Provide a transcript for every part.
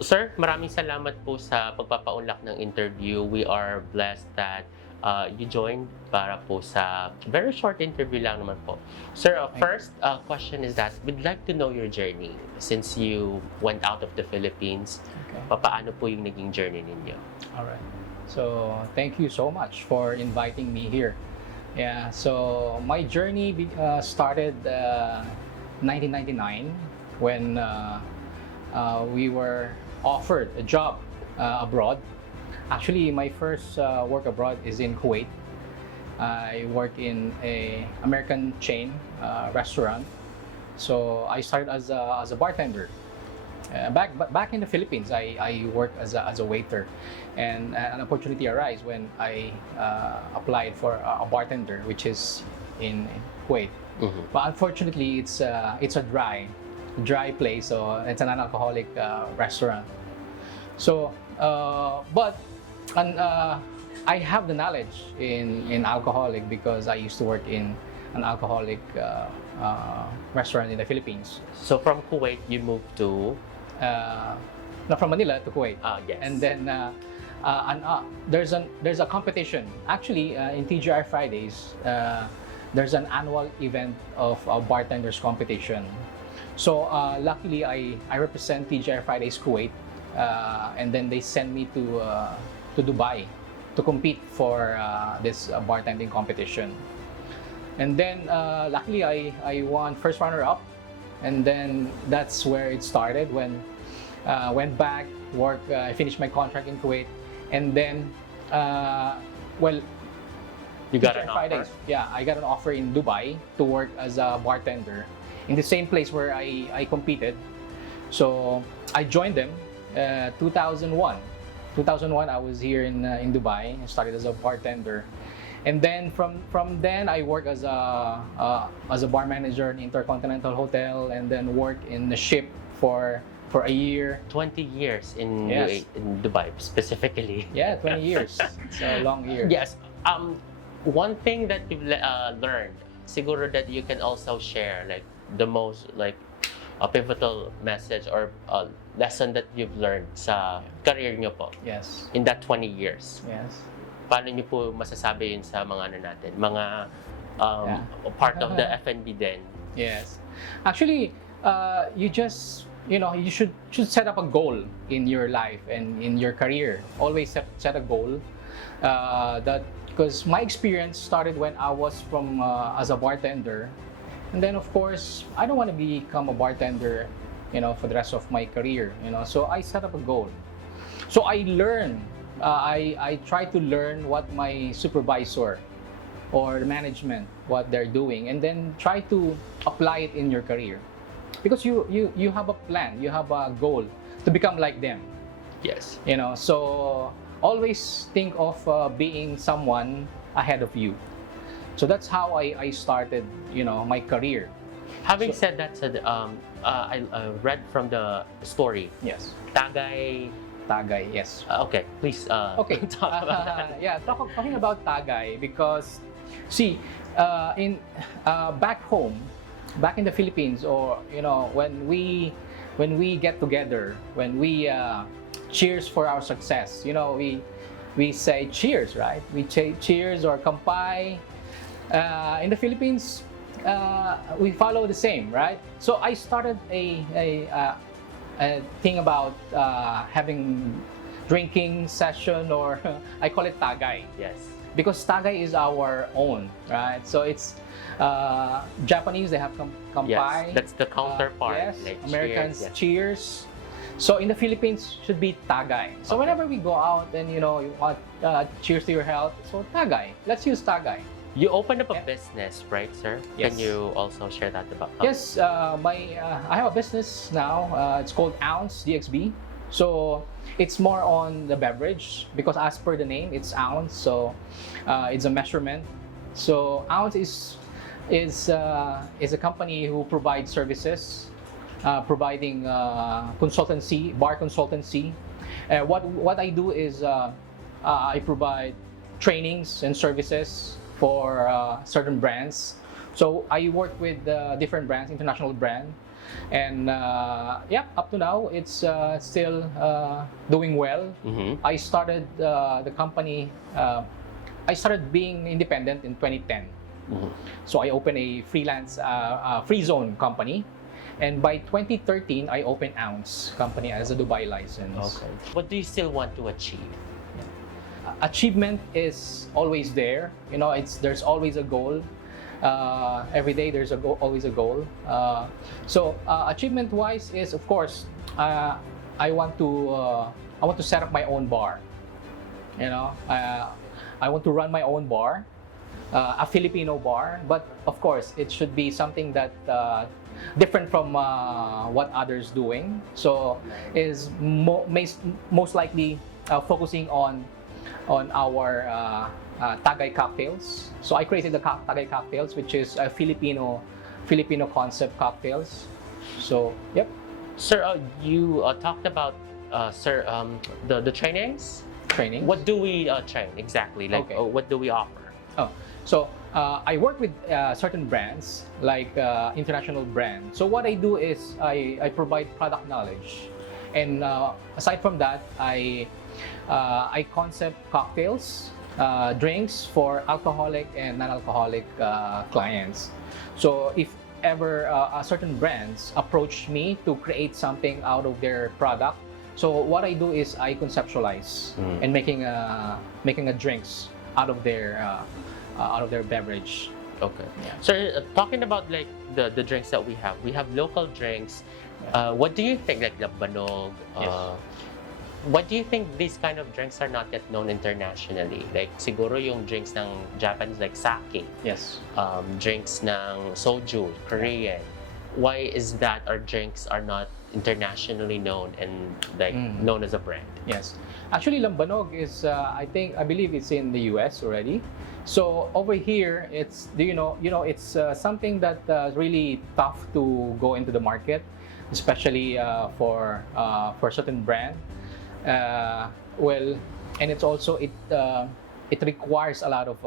Sir, maraming salamat po sa pagpapaunlak ng interview. We are blessed that you joined para po sa very short interview lang naman po. Sir, first question is that we'd like to know your journey since you went out of the Philippines. Okay. Paano po yung naging journey ninyo? All right. So thank you so much for inviting me here. Yeah. So my journey started 1999 when we were offered a job abroad. Actually, my first work abroad is in Kuwait. I work in a American chain restaurant. So I started as a bartender. Back in the Philippines, I worked as a waiter, and an opportunity arose when I applied for a bartender, which is in Kuwait. Mhm. But unfortunately, it's a dry place, so it's an non-alcoholic restaurant. So, I have the knowledge in alcoholic because I used to work in an alcoholic restaurant in the Philippines. So from Kuwait, you moved to? From Manila to Kuwait. Yes. And then there's a competition. Actually, in TGI Fridays, there's an annual event of a bartenders competition. So luckily, I represent TGI Fridays Kuwait, and then they send me to Dubai to compete for this bartending competition. And then luckily, I won first runner-up, and then that's where it started. When went back, I finished my contract in Kuwait, and then You got an Fridays. offer? Yeah, I got an offer in Dubai to work as a bartender in the same place where I competed. So I joined them 2001. 2001, I was here in Dubai. I started as a bartender, and then from then I worked as a bar manager in Intercontinental Hotel, and then worked in the ship for a year. 20 years in, Yes. in Dubai specifically. Yeah, 20 years. It's a long year. Yes. One thing that you've learned, siguro that you can also share, like the most like a pivotal message or a lesson that you've learned sa career nyo po Yes. in that 20 years. Yes. Paano nyo po masasabi yun sa mga natin, mga part of the F&B din? Yes. Actually, you should set up a goal in your life and in your career. Always set a goal. Because my experience started when I was as a bartender, and then of course I don't want to become a bartender, for the rest of my career. So I set up a goal. So I learn. I try to learn what my supervisor or management what they're doing, and then try to apply it in your career. Because you have a plan, you have a goal to become like them. Yes. So always think of being someone ahead of you. So that's how I started, my career. Having said that, I read from the story. Yes. Tagai. Yes. Okay, please. Okay. Talk about that. Yeah, talking about Tagay, because see, back home, back in the Philippines, or when we get together, when we cheers for our success, we say cheers, right? We say cheers or kampai. In the Philippines, we follow the same, right? So I started a thing about having drinking session, or I call it Tagay. Yes. Because Tagay is our own, right? So it's Japanese, they have kampai. Yes, that's the counterpart. Yes, like Americans cheers, cheers. So in the Philippines should be Tagay. So Okay. whenever we go out and you want cheers to your health, so Tagay. Let's use Tagay. You opened up a Yeah. business, right, sir? Yes. Can you also share that about? Yes, I have a business now. It's called Ounce DXB. So it's more on the beverage, because as per the name, it's ounce. So it's a measurement. So Ounce is a company who provides services, providing consultancy, bar consultancy. What I do is I provide trainings and services for certain brands. So I work with different brands, international brand. And yeah, up to now, it's still doing well. I started the company. I started being independent in 2010. So I opened a freelance free zone company. And by 2013, I opened Ounce company as a Dubai license. Okay. What do you still want to achieve? Achievement is always there. You know, there's always a goal. Every day there's always a goal. So achievement-wise is, of course, I want to set up my own bar. You know, I want to run my own bar, a Filipino bar. But of course, it should be something that different from what others doing. So is most likely focusing on our Tagai Cocktails. So I created the Tagai Cocktails, which is a Filipino concept cocktails. So yep. Sir, you talked about sir the trainings. Training. What do we train exactly? Like Okay. what do we offer? So I work with certain brands, like international brands. So what I do is I provide product knowledge, and aside from that, I concept cocktails, drinks for alcoholic and non-alcoholic clients. So if ever certain brands approach me to create something out of their product, so what I do is I conceptualize and making a drinks out of their beverage. Okay. Yeah. So talking about like the drinks that we have local drinks. What do you think, like lambanog? Yes. What do you think these kind of drinks are not yet known internationally? Like siguro yung drinks ng Japanese like sake, Yes. drinks ng soju, Korean. Why is that our drinks are not internationally known and like known as a brand? Yes. Actually, lambanog is I believe it's in the US already. So over here, it's it's something that really tough to go into the market, especially for certain brand. Well, and it's also it requires a lot of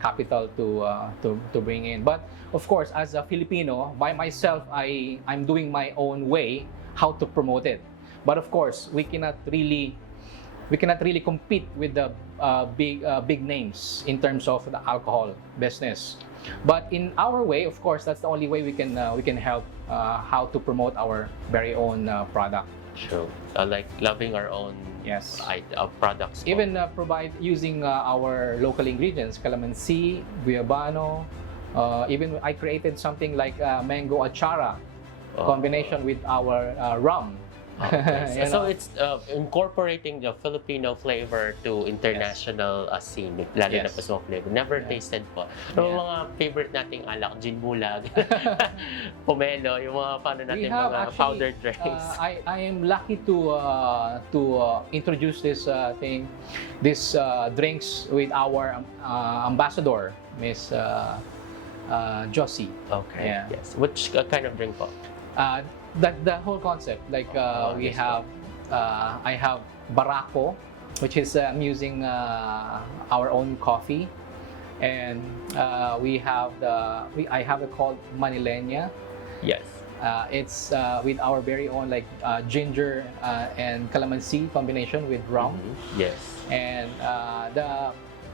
capital to bring in. But of course, as a Filipino, by myself, I'm doing my own way how to promote it. But of course, we cannot really compete with the big names in terms of the alcohol business. But in our way, of course, that's the only way we can help how to promote our very own product. True. Like loving our own Yes. products. Even provide using our local ingredients, calamansi, guayabano. Even I created something like mango achara combination with our rum. Okay. You So know? it's incorporating the Filipino flavor to international scene, lalo na Yes. po sa mga flavor. Never Yeah. tasted po. Yung Yeah. mga favorite nating alak, gin bulag, pomelo, yung mga paano natin We have mga actually, powdered drinks. I am lucky to introduce this drinks with our ambassador, Miss Josie. Okay. Yeah. Yes. Which kind of drink po? That the whole concept, like we this have, I have barako, which is I'm using our own coffee, and I have it called Manilena. Yes. It's with our very own like ginger and calamansi combination with rum, Yes. and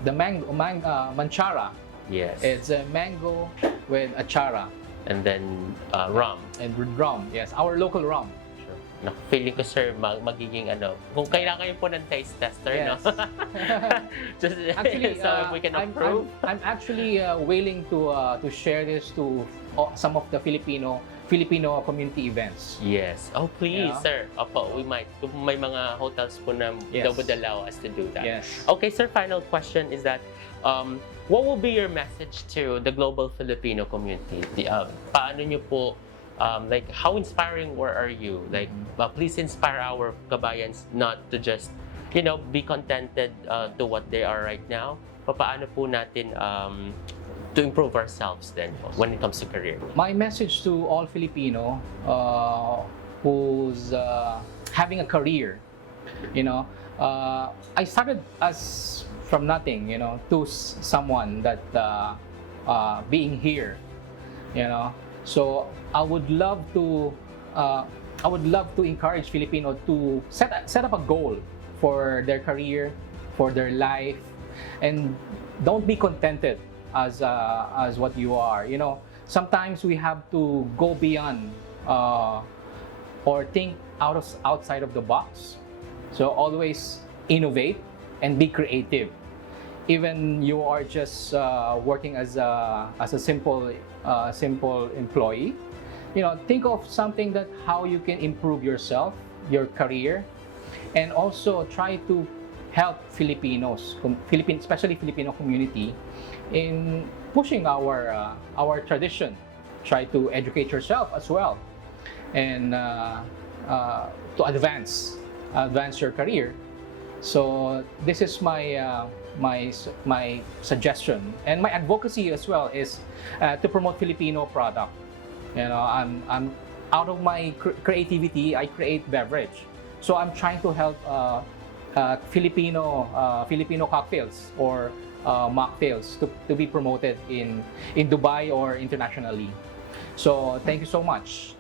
the manchara. Yes. It's a mango with achara And then rum. and with rum. Yes, our local rum. Sure. Feeling ko, sir, magiging kung kailangan kayo po ng taste tester, Yes. no? Just, Actually, so if we can approve. I'm actually willing to share this to some of the Filipino community events. Yes. Oh, please, Yeah. sir. Opo, we might. Kung may mga hotels po na Yes. that would allow us to do that. Yes. Okay, sir, final question is that, what will be your message to the global Filipino community? Paano nyo po, like, how inspiring are you? Like, please inspire our kabayans not to just, be contented to what they are right now. Paano po natin to improve ourselves then when it comes to career? My message to all Filipino who's having a career, I started as from nothing, to someone that being here, So I would love to encourage Filipino to set up a goal for their career, for their life, and don't be contented as what you are. You know, sometimes we have to go beyond or think outside of the box. So always innovate and be creative. Even you are just working as a simple employee, you know, think of something that how you can improve yourself, your career, and also try to help Filipinos, especially Filipino community, in pushing our tradition. Try to educate yourself as well, and to advance your career. So this is my suggestion, and my advocacy as well is to promote Filipino product. You know, I'm out of my creativity. I create beverage, so I'm trying to help Filipino cocktails or mocktails to be promoted in Dubai or internationally. So thank you so much.